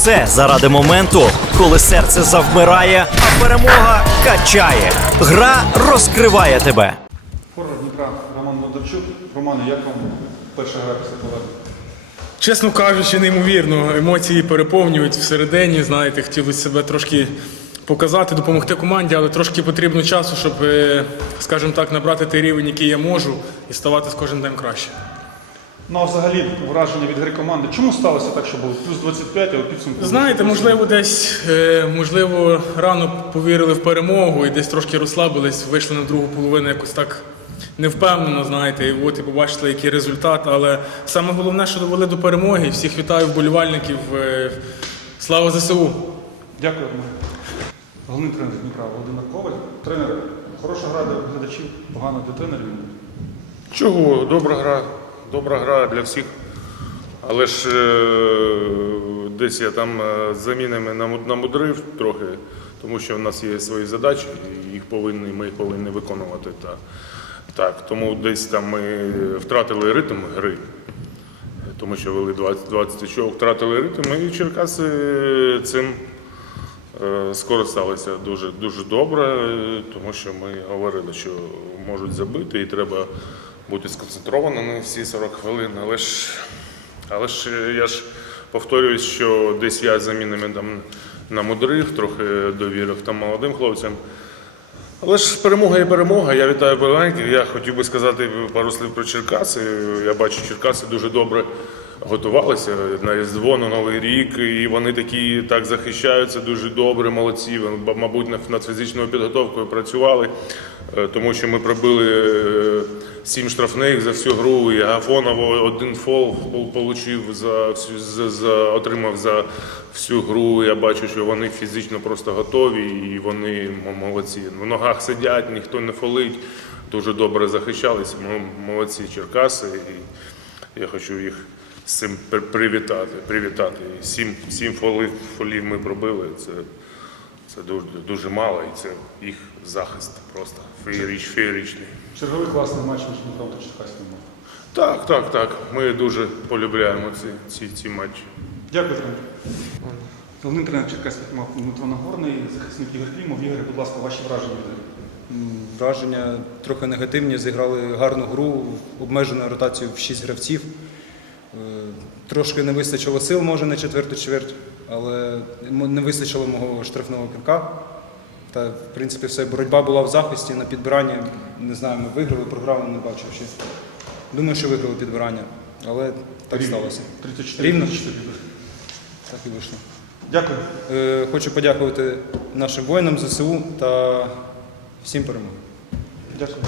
все заради моменту, коли серце завмирає, а перемога качає. Гра розкриває тебе. Форвард Дніпра Роман Бондарчук. Романе, як вам перша гра після повернення? Чесно кажучи, неймовірно. Емоції переповнюють всередині. Знаєте, хотілося себе трошки показати, допомогти команді, але трошки потрібно часу, щоб, е, скажімо так, набрати той рівень, який я можу, і ставати з кожним днем краще. Ну а взагалі враження від гри команди. Чому сталося так, що було плюс 25, а у підсумку? Знаєте, можливо, десь е, можливо рано повірили в перемогу і десь трошки розслабились, вийшли на другу половину якось так невпевнено, знаєте, і от і побачили, який результат. Але саме головне, що довели до перемоги. Всіх вітаю вболівальників. Е, Слава ЗСУ! Дякую, Роман. Головний тренер Дніпра Володимир Коваль. Тренер, хороша гра для глядачів, погано для тренерів. Чого? Добра гра. Добра гра для всіх. Але ж е, десь я там е, з замінами наму- намудрив трохи, тому що в нас є свої задачі, їх повинні, ми їх повинні виконувати. Та, так, тому десь там ми втратили ритм гри, тому що вели 20, 20 очок, втратили ритм, і Черкаси цим е, скористалися дуже, дуже добре, тому що ми говорили, що можуть забити і треба бути сконцентрованим на всі 40 хвилин. Але ж, але ж я ж повторююсь, що десь я замінами там намудрив, трохи довірив там молодим хлопцям. Але ж перемога є перемога. Я вітаю болельників. Я хотів би сказати пару слів про Черкаси. Я бачу, Черкаси дуже добре готувалися на Різдво, на Новий рік, і вони такі так захищаються дуже добре, молодці. Мабуть, над- фізичною підготовкою працювали, тому що ми пробили е, сім штрафних за всю гру. І Агафонов один фол отримав за, за, за, отримав за всю гру. Я бачу, що вони фізично просто готові і вони молодці. В ногах сидять, ніхто не фолить. Дуже добре захищалися. М- Молодці Черкаси. І я хочу їх з цим при- привітати. привітати. Сім, сім фолів, фолів ми пробили. Це, це дуже, дуже мало, і це їх захист просто феєріч, феєричний. Черговий класний матч між Дніпром та Черкаським. Так, так, так. Ми дуже полюбляємо ці, ці, ці матчі. Дякую, тренер. Головний тренер Черкаських мав Дмитро Нагорний, захисник Ігор Клімов. Ігор, будь ласка, ваші враження від гри. Враження трохи негативні. Зіграли гарну гру, обмежену ротацію в 6 гравців. Трошки не вистачило сил, може, на четверту чверть, але не вистачило мого штрафного кілька. Та, в принципі, все. Боротьба була в захисті, на підбиранні. Не знаю, ми виграли, програли, не бачив ще. Думаю, що виграли підбирання, але так Рівно. сталося. 34 Рівно? 34. Так і вийшло. Дякую. Е, Хочу подякувати нашим воїнам ЗСУ та всім перемогам. Дякую.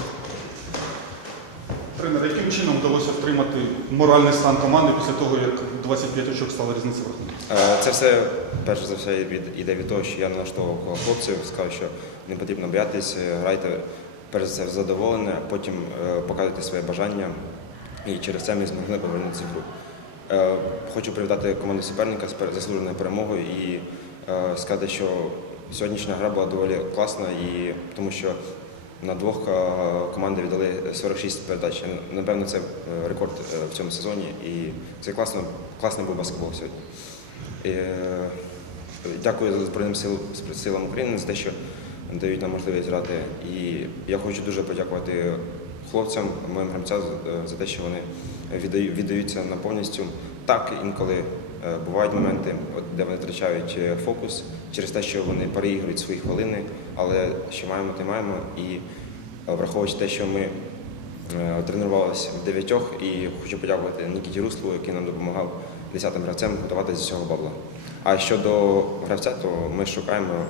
Тренер, яким чином вдалося втримати моральний стан команди після того, як 25 очок стала різниця в? Е, Це все перш за все іде від того, що я налаштовував хлопців, сказав, що не потрібно боятись, е, грайте перш за все задоволене, потім е, показуйте своє бажання, і через це ми змогли повернути цю гру. Хочу привітати команду суперника з заслуженою перемогою і сказати, що сьогоднішня гра була доволі класна, і тому що на двох е, команди віддали 46 передач. Напевно, це е, рекорд е, в цьому сезоні, і це класно, класний був баскетбол сьогодні. Е, Дякую Збройним сил- силам України за те, що дають нам можливість грати. І я хочу дуже подякувати хлопцям, моїм гравцям за- за те, що вони віддаю- віддаються на повністю. Так, інколи е, бувають моменти, де вони втрачають е, фокус через те, що вони переігрують свої хвилини, але що маємо, те маємо. І е, враховуючи те, що ми е, тренувалися в дев'ятьох, і хочу подякувати Нікіті Руслу, який нам допомагав десятим гравцям готувати з цього бабла. А щодо гравця, то ми шукаємо.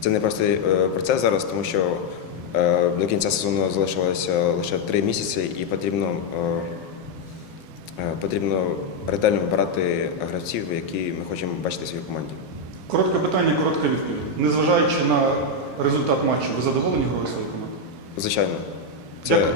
Це не простий е, процес зараз, тому що е, до кінця сезону залишилося лише три місяці, і потрібно, е, е, потрібно ретельно вибирати гравців, які ми хочемо бачити в своїй команді. Коротке питання, коротка відповідь. Незважаючи на результат матчу, ви задоволені грою своєї команди? Звичайно, це.